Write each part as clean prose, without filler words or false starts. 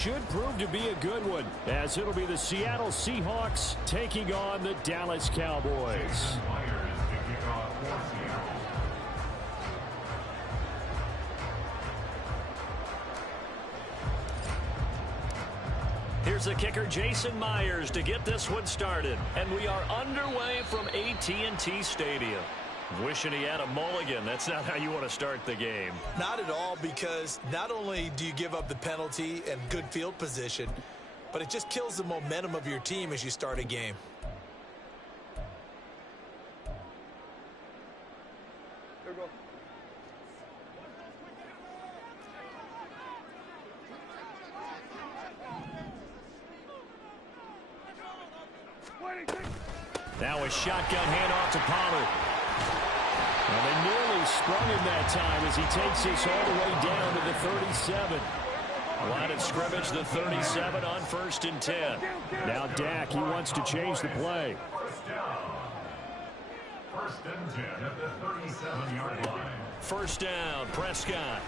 Should prove to be a good one, as it'll be the Seattle Seahawks taking on the Dallas Cowboys. Here's the kicker, Jason Myers, to get this one started. And we are underway from AT&T Stadium. Wishing he had a mulligan. That's not how you want to start the game. Not at all, because not only do you give up the penalty and good field position, but it just kills the momentum of your team as you start a game. Here we go. Now a shotgun handoff to Pollard. Well, they nearly sprung him that time as he takes this all the way down to the 37. Line of scrimmage, the 37 on 1st and 10. Now Dak, he wants to change the play. First and 10 at the 37-yard line. First down, Prescott.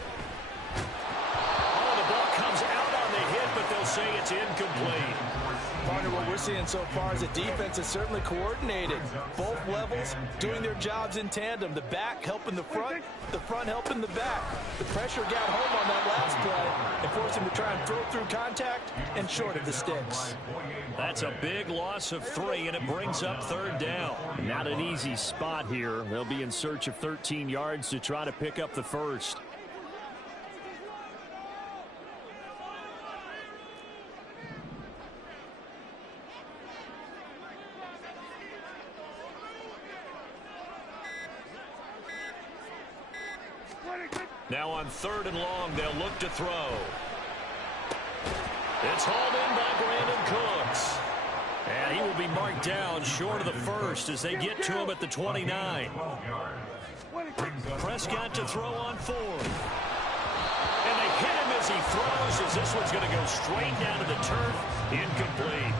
Oh, the ball comes out on the hit, but they'll say it's incomplete. Partner, what we're seeing so far is the defense is certainly coordinated. Both levels doing their jobs in tandem. The back helping the front helping the back. The pressure got home on that last play and forced him to try and throw through contact and short of the sticks. That's a big loss of 3, and it brings up 3rd down. Not an easy spot here. They'll be in search of 13 yards to try to pick up the first. Now on 3rd and long, they'll look to throw. It's hauled in by Brandon Cooks. And he will be marked down short of the first as they get to him at the 29. Prescott to throw on 4th. And they hit him as he throws, as this one's going to go straight down to the turf. Incomplete.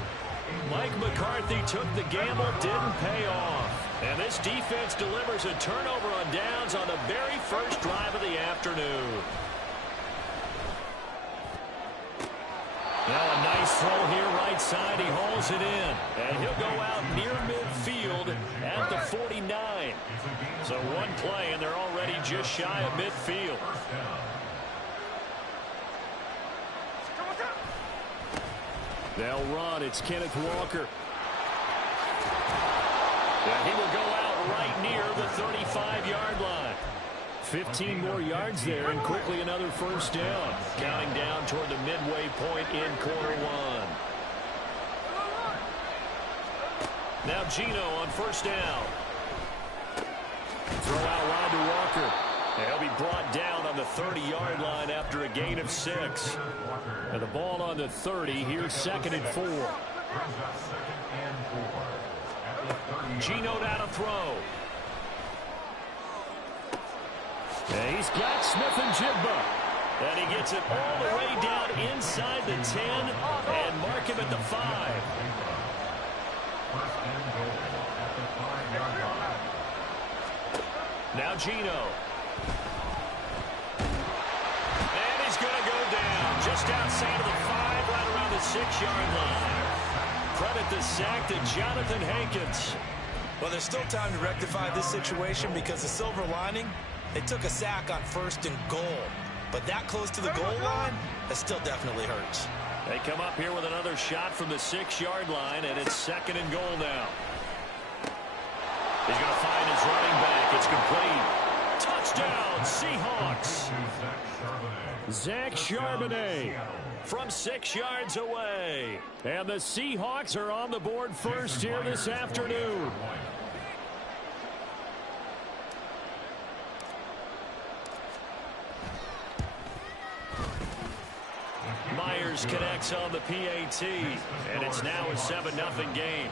Mike McCarthy took the gamble, didn't pay off. And this defense delivers a turnover on downs on the very first drive of the afternoon. Now a nice throw here right side. He hauls it in. And he'll go out near midfield at the 49. So one play, and they're already just shy of midfield. They'll run. It's Kenneth Walker. And he will go out right near the 35-yard line. 15 more yards there, and quickly another first down. Counting down toward the midway point in quarter 1. Now Gino on first down. Throw out wide to Walker. And he'll be brought down on the 30-yard line after a gain of 6. And the ball on the 30. Here's 2nd and 4. Gino down to throw. And he's got Smith-Njigba. And he gets it all the way down inside the 10 and mark him at the 5. Now Gino. And he's going to go down just outside of the 5, right around the 6-yard line. Credit the sack to Jonathan Hankins. Well, there's still time to rectify this situation because the silver lining, they took a sack on 1st and goal. But that close to the goal line, that still definitely hurts. They come up here with another shot from the 6-yard line, and it's 2nd and goal now. He's going to find his running back. It's complete. Touchdown, Seahawks. Zach Charbonnet from 6 yards away. And the Seahawks are on the board first here this afternoon. Myers connects on the PAT, and it's now a 7-0 game.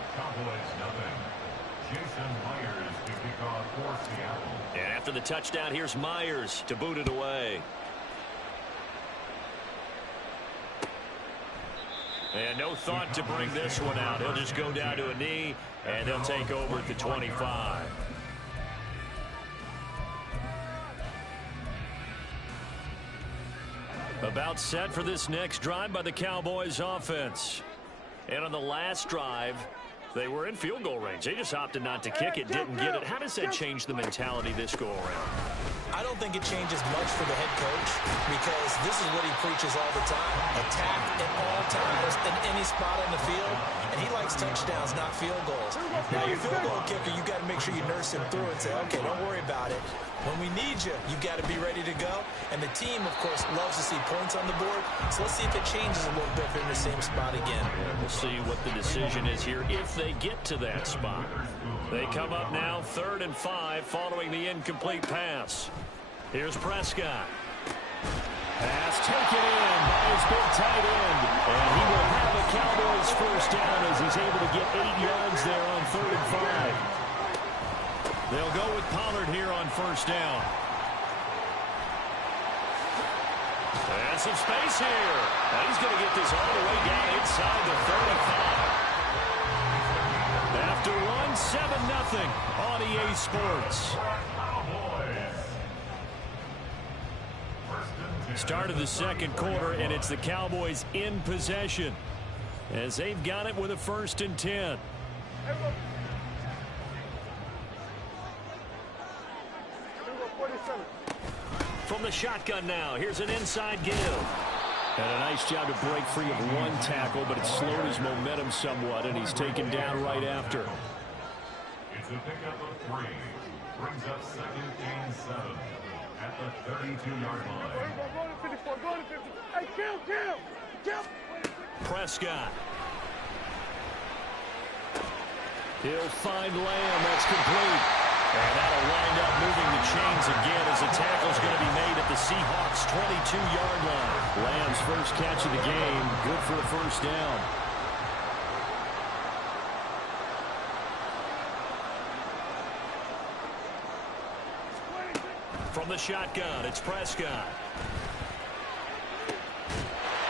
And after the touchdown, here's Myers to boot it away. And no thought to bring this one out. He'll just go down to a knee, and he'll take over at the 25. About set for this next drive by the Cowboys offense. And on the last drive, they were in field goal range. They just opted not to kick it, didn't get it. How does that change the mentality this go around? I don't think it changes much for the head coach because this is what he preaches all the time. Attack at all times in any spot on the field. And he likes touchdowns, not field goals. Now, your field goal kicker, you got to make sure you nurse him through and say, okay, don't worry about it. When we need you, you got to be ready to go. And the team, of course, loves to see points on the board. So let's see if it changes a little bit if they're in the same spot again. We'll see what the decision is here if they get to that spot. They come up now 3rd and 5 following the incomplete pass. Here's Prescott. Pass taken in by his big tight end. And he will have a Cowboys first down as he's able to get 8 yards there on 3rd and 5. They'll go with Pollard here on first down. And some space here. Now he's going to get this all the way down inside the 35. After one, 7-0 on EA Sports. Start of the second quarter, and it's the Cowboys in possession as they've got it with a 1st and 10. From the shotgun now, here's an inside give. And a nice job to break free of one tackle, but it slowed his momentum somewhat, and he's taken down right after. It's a pickup of 3. Brings up 2nd and 7 at the 32-yard line. Hey, kill! Prescott. He'll find Lamb. That's complete. And that'll wind up moving the chains again as the tackle's going to be made at the Seahawks' 22-yard line. Lamb's first catch of the game. Good for a first down. From the shotgun, it's Prescott.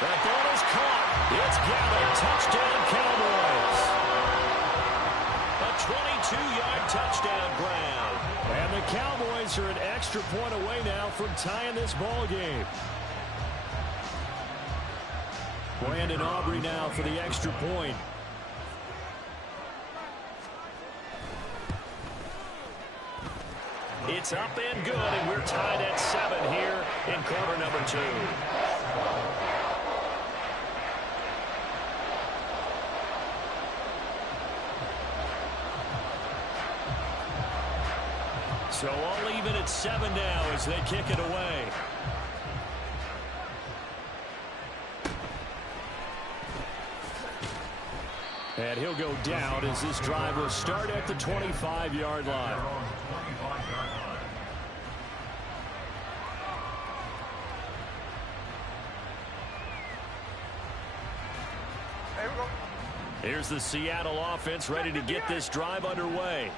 That ball is caught. It's gathered. Touchdown, Cowboys. A 22-yard touchdown grab. And the Cowboys are an extra point away now from tying this ball game. Brandon Aubrey now for the extra point. It's up and good, and we're tied at 7 here in quarter number 2. So all even at 7 now as they kick it away. And he'll go down as this drive will start at the 25-yard line. Here's the Seattle offense ready to get this drive underway.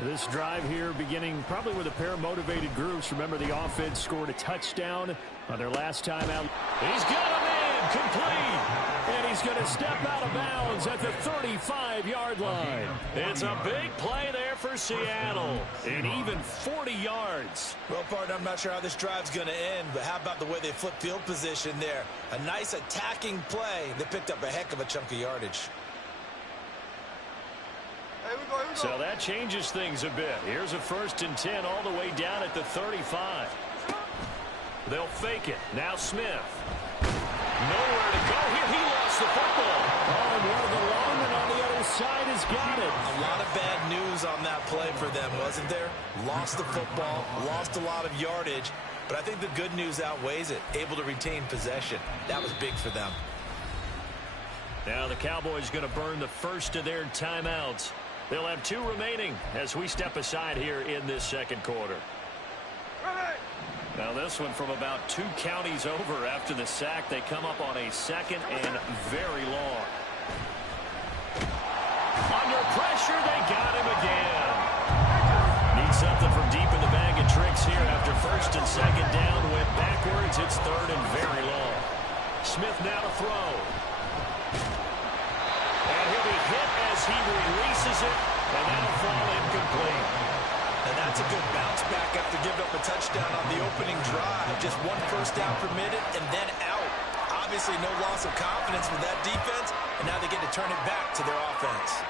This drive here beginning probably with a pair of motivated groups. Remember, the offense scored a touchdown on their last time out. He's got a man complete, and he's going to step out of bounds at the 35-yard line. It's a big play there for Seattle, and even 40 yards. Well, partner, I'm not sure how this drive's going to end, but how about the way they flip field position there? A nice attacking play. They picked up a heck of a chunk of yardage. So that changes things a bit. Here's a 1st and 10 all the way down at the 35. They'll fake it. Now Smith. Nowhere to go here. He lost the football. Oh, and one of the linemen on the other side has got it. A lot of bad news on that play for them, wasn't there? Lost the football, lost a lot of yardage, but I think the good news outweighs it. Able to retain possession. That was big for them. Now the Cowboys going to burn the first of their timeouts. They'll have 2 remaining as we step aside here in this second quarter. Now this one from about 2 counties over after the sack. They come up on a 2nd and very long. Under pressure, they got him again. Need something from deep in the bag of tricks here after 1st and 2nd down. Went backwards. It's 3rd and very long. Smith now to throw. And he'll be hit as he releases it, and that'll fall incomplete. And that's That's a good bounce back after giving up a touchdown on the opening drive. Just 1 first down permitted and then out. Obviously no loss of confidence with that defense, and now they get to turn it back to their offense.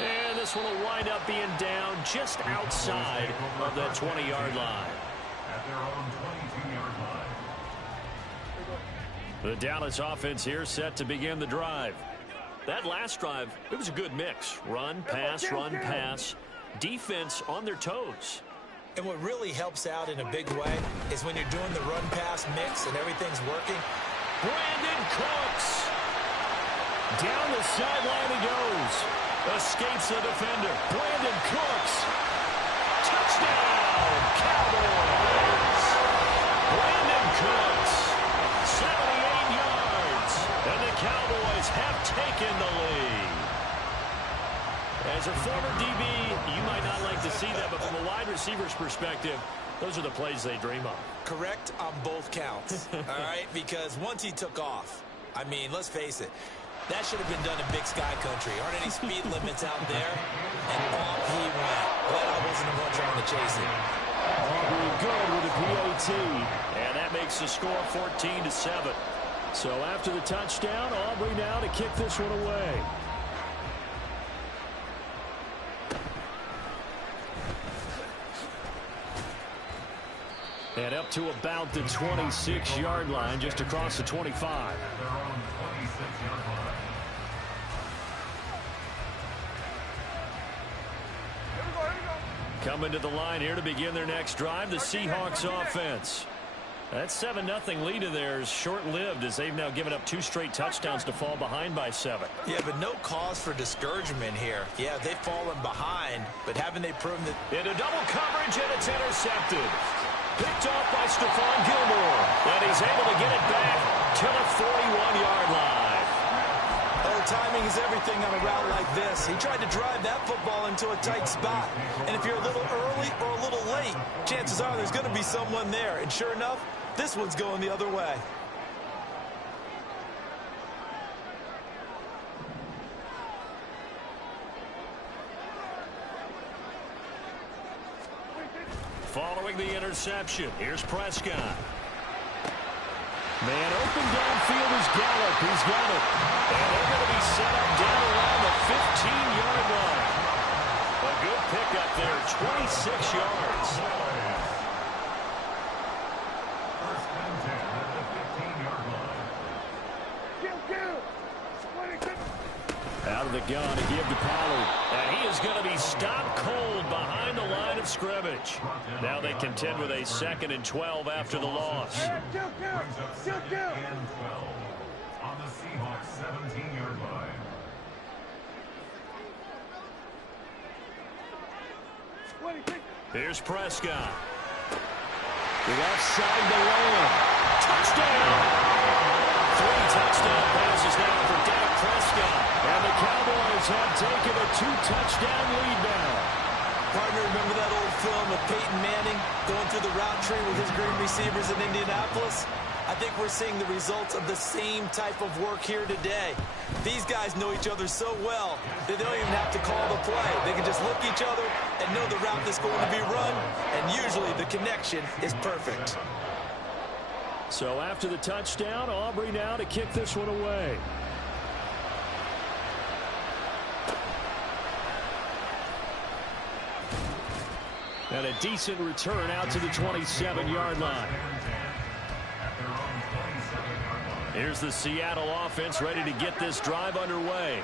And this one will wind up being down just outside of that 20-yard line. At their own 22-yard line. The Dallas offense here set to begin the drive. That last drive, it was a good mix. Run, pass, defense on their toes. And what really helps out in a big way is when you're doing the run-pass mix and everything's working. Brandon Cooks. Down the sideline he goes. Escapes the defender. Brandon Cooks. Touchdown, Cowboys. Brandon Cooks. 78 yards. And the Cowboys have taken the lead. As a former DB, you might not like to see that, but from a wide receiver's perspective, those are the plays they dream of. Correct on both counts, all right? Because once he took off, I mean, let's face it, that should have been done in Big Sky Country. Aren't any speed limits out there? And off he went. Glad I wasn't the one trying to chase it. Aubrey good with the PAT, and that makes the score 14-7. So after the touchdown, Aubrey now to kick this one away. And up to about the 26-yard line, just across the 25. Coming to the line here to begin their next drive, the Seahawks offense. That 7-0 lead of theirs short-lived as they've now given up 2 straight touchdowns to fall behind by 7. Yeah, but no cause for discouragement here. Yeah, they've fallen behind, but haven't they proven that? Into double coverage, and it's intercepted. Picked off by Stephon Gilmore, and he's able to get it back to the 41-yard line. Oh, timing is everything on a route like this. He tried to drive that football into a tight spot. And if you're a little early or a little late, chances are there's going to be someone there. And sure enough, this one's going the other way. Following the interception, here's Prescott. Man open downfield is Gallup. He's got it. And they're going to be set up down around the 15-yard line. A good pickup there, 26 yards. First and 10 at the 15-yard line. Out of the gun to give to Pollard. And he is going to be stopped cold behind the line of scrimmage. Now they contend with a 2nd and 12 after the loss. Brings up 2nd and 12 on the Seahawks 17-yard line. Here's Prescott. The left side to Lamb. Touchdown! 3 touchdown passes now for Dak Prescott. And the Cowboys have taken a 2-touchdown lead now. Partner, remember that old film of Peyton Manning going through the route tree with his green receivers in Indianapolis? I think we're seeing the results of the same type of work here today. These guys know each other so well that they don't even have to call the play. They can just look at each other and know the route that's going to be run, and usually the connection is perfect. So after the touchdown, Aubrey now to kick this one away. And a decent return out to the 27-yard line. Here's the Seattle offense ready to get this drive underway.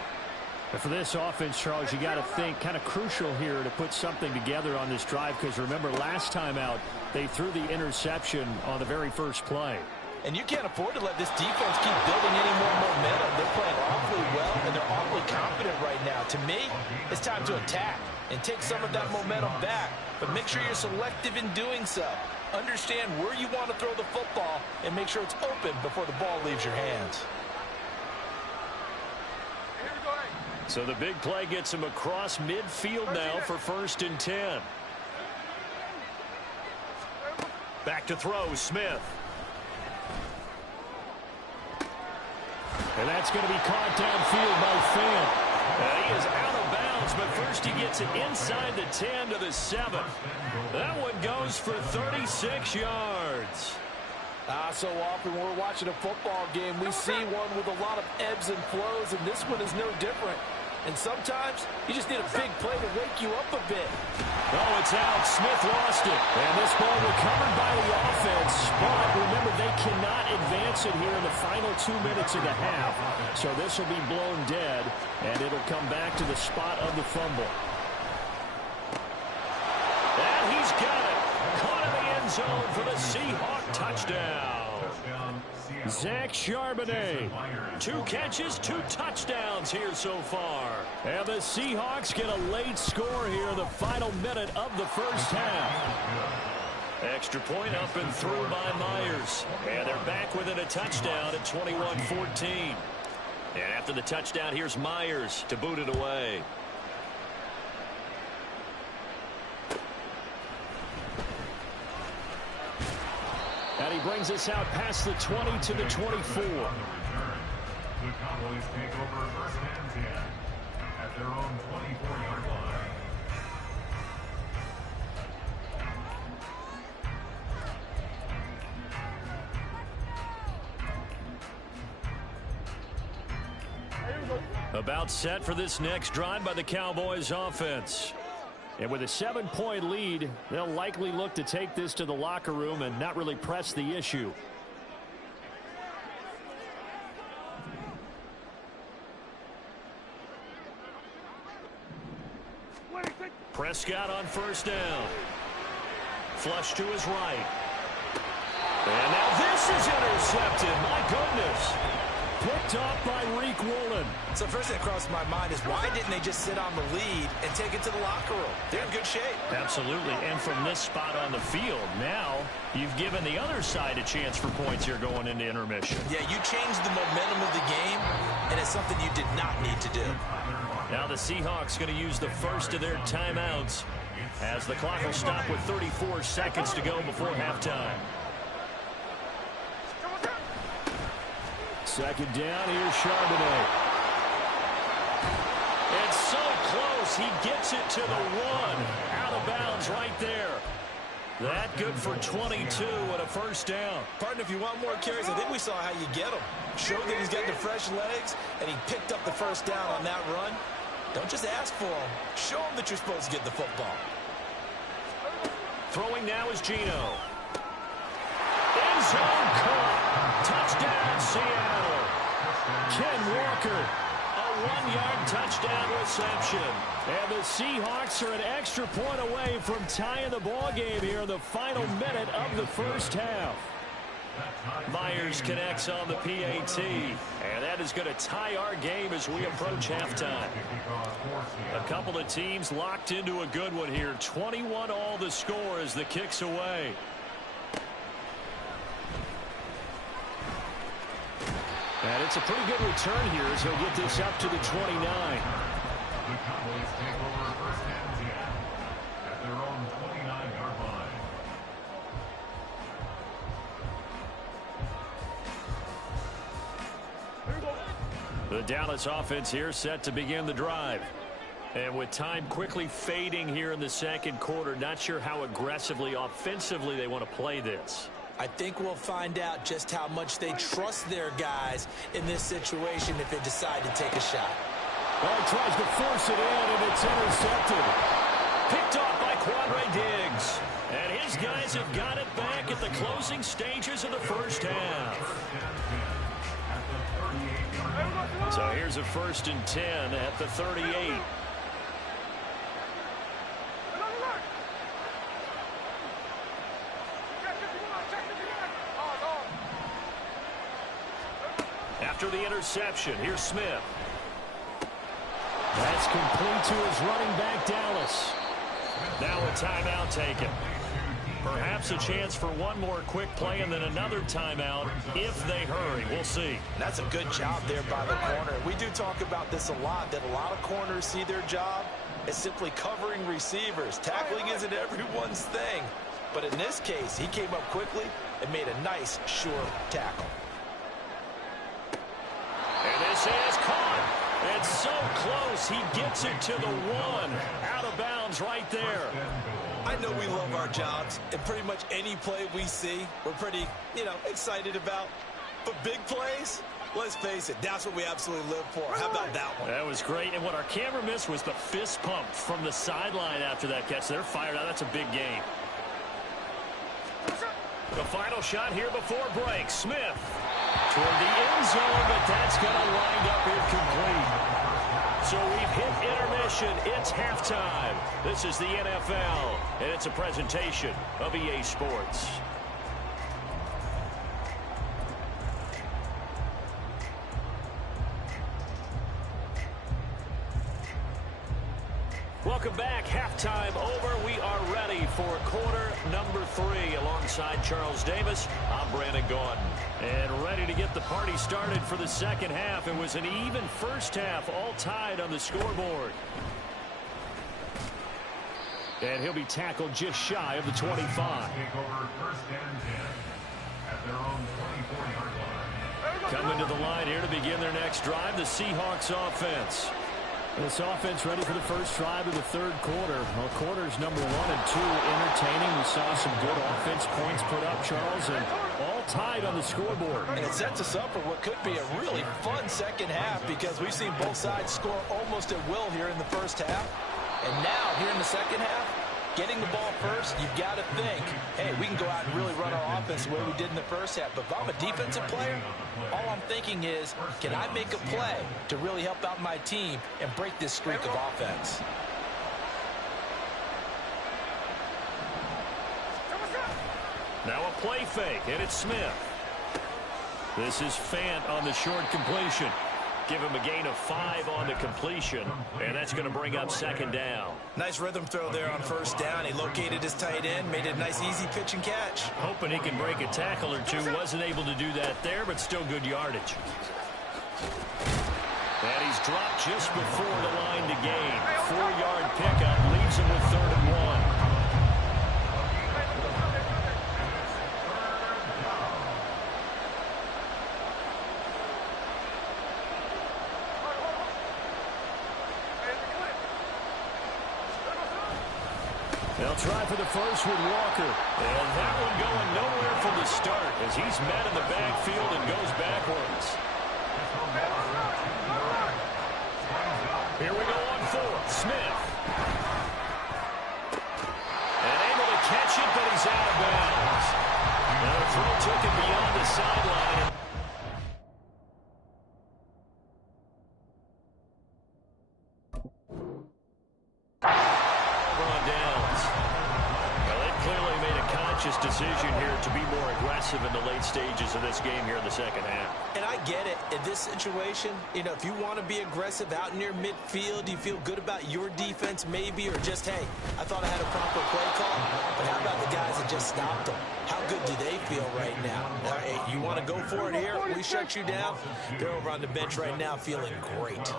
And for this offense, Charles, you got to think kind of crucial here to put something together on this drive, because remember last time out they threw the interception on the very first play. And you can't afford to let this defense keep building any more momentum. They're playing awfully well, and they're awfully confident right now. To me, it's time to attack and take some of that momentum back. But make sure you're selective in doing so. Understand where you want to throw the football and make sure it's open before the ball leaves your hands. So the big play gets him across midfield now for 1st and 10. Back to throw, Smith. And that's going to be caught downfield by Fant. And he is out of bounds, but first he gets it inside the 10 to the 7. That one goes for 36 yards. So often when we're watching a football game, we see one with a lot of ebbs and flows, and this one is no different. And sometimes you just need a big play to wake you up a bit. Oh, it's out. Smith lost it. And this ball recovered by the offense. But remember, they cannot advance it here in the final 2 minutes of the half. So this will be blown dead, and it'll come back to the spot of the fumble. And he's got it. Caught in the end zone for the Seahawk touchdown. Zach Charbonnet. 2 catches, 2 touchdowns here so far. And the Seahawks get a late score here in the final minute of the first half. Extra point up and through by Myers. And they're back within a touchdown at 21-14. And after the touchdown, here's Myers to boot it away. And he brings us out past the 20 to the 24. The Cowboys take over first and 10 at their own 24-yard line. About set for this next drive by the Cowboys offense. And with a 7-point lead, they'll likely look to take this to the locker room and not really press the issue. Prescott on first down. Flush to his right. And now this is intercepted. My goodness. Picked off by Reek Woolen. So first thing that crossed my mind is why didn't they just sit on the lead and take it to the locker room? They're in good shape. Absolutely. And from this spot on the field, now you've given the other side a chance for points here going into intermission. Yeah, you changed the momentum of the game, and it's something you did not need to do. Now the Seahawks going to use the first of their timeouts as the clock will stop with 34 seconds to go before halftime. Second down, here's Charbonnet. It's so close. He gets it to the 1. Out of bounds right there. That good for 22 and a first down. Partner, if you want more carries, I think we saw how you get them. Show that he's got the fresh legs, and he picked up the first down on that run. Don't just ask for him. Show him that you're supposed to get the football. Throwing now is Geno. End zone caught. Touchdown, Seattle. Ken Walker. A 1-yard touchdown reception. And the Seahawks are an extra point away from tying the ball game here in the final minute of the first half. Myers connects on the PAT. And that is going to tie our game as we approach halftime. A couple of teams locked into a good one here. 21 all the score as the kick's away. And it's a pretty good return here as he'll get this up to the 29. The Cowboys take over first and 10 at their own 29-yard line. The Dallas offense here set to begin the drive. And with time quickly fading here in the second quarter, not sure how aggressively, offensively they want to play this. I think we'll find out just how much they trust their guys in this situation if they decide to take a shot. Well, he tries to force it in, and it's intercepted. Picked off by Quandre Diggs. And his guys have got it back at the closing stages of the first half. So here's a 1st and 10 at the 38. After the interception, here's Smith. That's complete to his running back, Dallas. Now a timeout taken. Perhaps a chance for one more quick play and then another timeout if they hurry. We'll see. That's a good job there by the corner. We do talk about this a lot, that a lot of corners see their job as simply covering receivers. Tackling isn't everyone's thing. But in this case, he came up quickly and made a nice, sure tackle. And this is caught. It's so close. He gets it to the 1. Out of bounds right there. I know we love our jobs, and pretty much any play we see, we're pretty, excited about. But big plays, let's face it, that's what we absolutely live for. How about that one? That was great. And what our camera missed was the fist pump from the sideline after that catch. They're fired out. That's a big game. The final shot here before break. Smith toward the end zone, but that's going to wind up incomplete. So we've hit intermission. It's halftime. This is the NFL, and it's a presentation of EA Sports. Welcome back. Halftime over. We are ready for quarter number 3. Alongside Charles Davis, I'm Brandon Gaudin. And ready to get the party started for the second half. It was an even first half, all tied on the scoreboard. And he'll be tackled just shy of the 25. Take over first and 10 at their own 24-yard line. Coming to the line here to begin their next drive, the Seahawks offense. This offense ready for the first drive of the third quarter. Well, quarters number 1 and 2 entertaining. We saw some good offense points put up, Charles, and all tied on the scoreboard. And it sets us up for what could be a really fun second half because we've seen both sides score almost at will here in the first half. And now, here in the second half, getting the ball first, you've got to think, hey, we can go out and really run our offense the way we did in the first half. But if I'm a defensive player, all I'm thinking is, can I make a play to really help out my team and break this streak of offense? Now a play fake, and it's Smith. This is Fant on the short completion. Give him a gain of 5 on the completion, and that's going to bring up second down. Nice rhythm throw there on first down. He located his tight end, made it a nice easy pitch and catch. Hoping he can break a tackle or two. Wasn't able to do that there, but still good yardage. And he's dropped just before the line to gain. 4-yard pickup leaves him with 3rd and 1. They'll try for the first with Walker. And that one going nowhere from the start as he's met in the backfield and goes backwards. Here we go on 4th. Smith. And able to catch it, but he's out of bounds. Now the throw took him beyond the sideline. Decision here to be more aggressive in the late stages of this game here in the second half. And I get it. In this situation, if you want to be aggressive out near midfield, you feel good about your defense maybe, or just, hey, I thought I had a proper play call. But how about the guys that just stopped them? How good do they feel right now? Hey, you want to go for it here? We shut you down. They're over on the bench right now feeling great.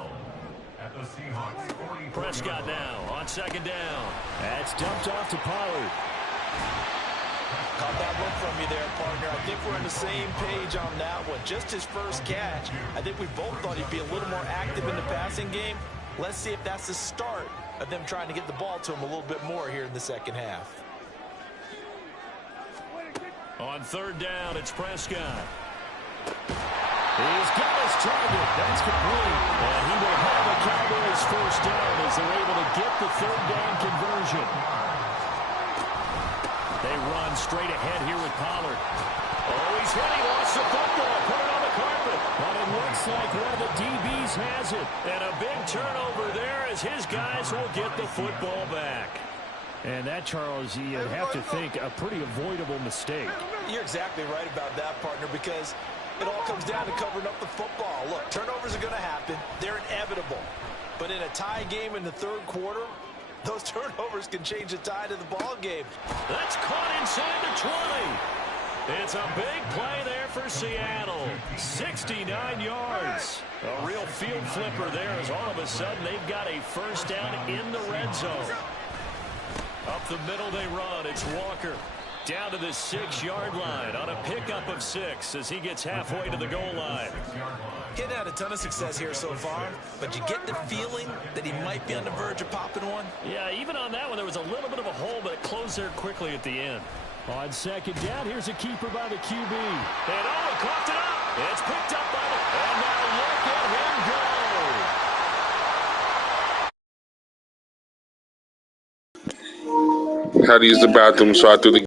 Prescott now on second down. That's dumped off to Pollard. Caught that one from you there, partner. I think we're on the same page on that one. Just his first catch. I think we both thought he'd be a little more active in the passing game. Let's see if that's the start of them trying to get the ball to him a little bit more here in the second half. On 3rd down, it's Prescott. He's got his target. That's complete. And he will have the Cowboys first down as they're able to get the 3rd down conversion. They run straight ahead here with Pollard. Oh, he's hit. He lost the football. Put it on the carpet. But it looks like one of the DBs has it. And a big turnover there as his guys will get the football back. And that, Charles, you have to think a pretty avoidable mistake. You're exactly right about that, partner, because it all comes down to covering up the football. Look, turnovers are going to happen. They're inevitable. But in a tie game in the 3rd quarter, those turnovers can change the tide of the ball game. That's caught inside the 20. It's a big play there for Seattle. 69 yards. A real field flipper there as all of a sudden they've got a first down in the red zone. Up the middle they run. It's Walker. Down to the 6-yard line on a pickup of 6 as he gets halfway to the goal line. He's had a ton of success here so far, but you get the feeling that he might be on the verge of popping one. Yeah, even on that one, there was a little bit of a hole, but it closed there quickly at the end. On second down, here's a keeper by the QB. And he coughed it up. It's picked up by the... And now look at him go. Had to use the bathroom, so I threw the